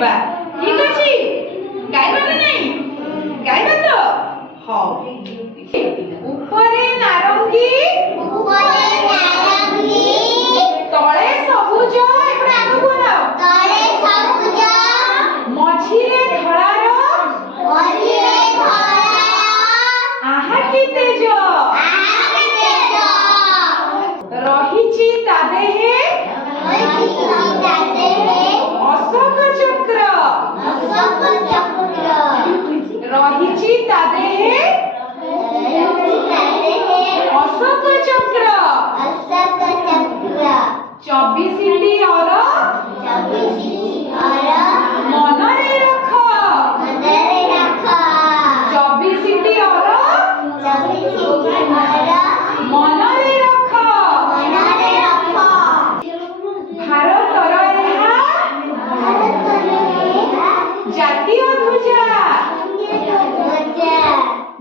गाइबा ठीक अछि गाइबा ना नहीं गाइबा तो हां ऊपरे नारंगी तळे सबुज एपडे आगु बोलो तळे सबुज मझिरे धळार आहा की तेज रहिछि ता देहे अशोक चक्र रहिछि ता देहे अशोक चक्र 24टी और मनरे रख 24टी और मनरे रख भारतर एहा जातीय ध्वजा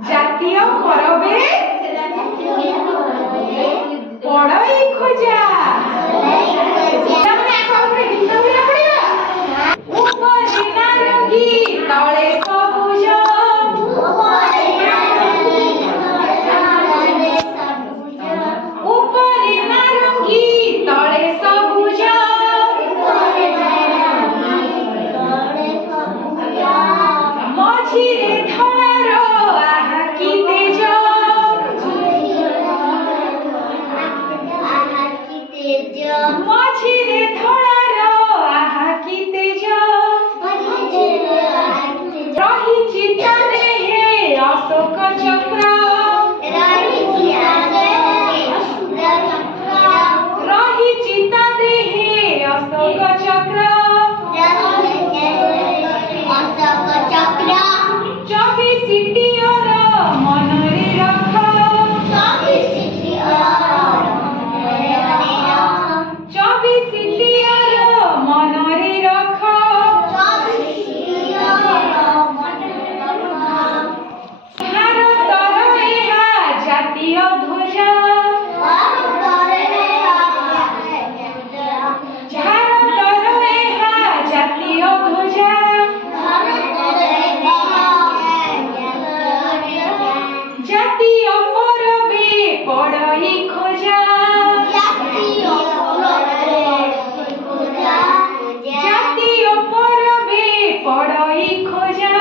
जातीय परबे पड़ई खोजा ऊपरे नारंगी तळे सबुज ऊपरे नारंगी तळे सबुज मझिरे धळार आहा की तेज मझिरे धळार आहा की तेज रहिछि ता देहे अशोक चक्र रहिछि ता देहे अशोक चक्र 24टी और मनरे रख 24टी और मनरे रख भारतर एहा जातीय ध्वजा भारतर एहा जातीय ध्वजा जातीय परबे पड़ई खोजा जातीय परबे पड़ई खोजा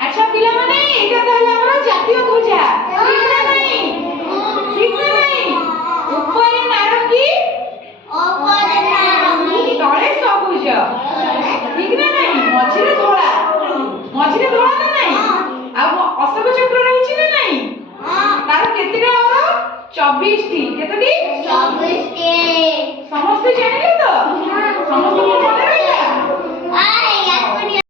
अच्छा पिला माने एटा कहला हमरा जातीय ध्वजा ठीक ना नहीं ऊपरे नारंगी तळे सबुज ठीक ना नहीं मझिरे धळा ना नहीं आ अशोक चक्र रहिछि ना नहीं तार केतेटा और 24टी केतेटी 24टी समस्त जानिले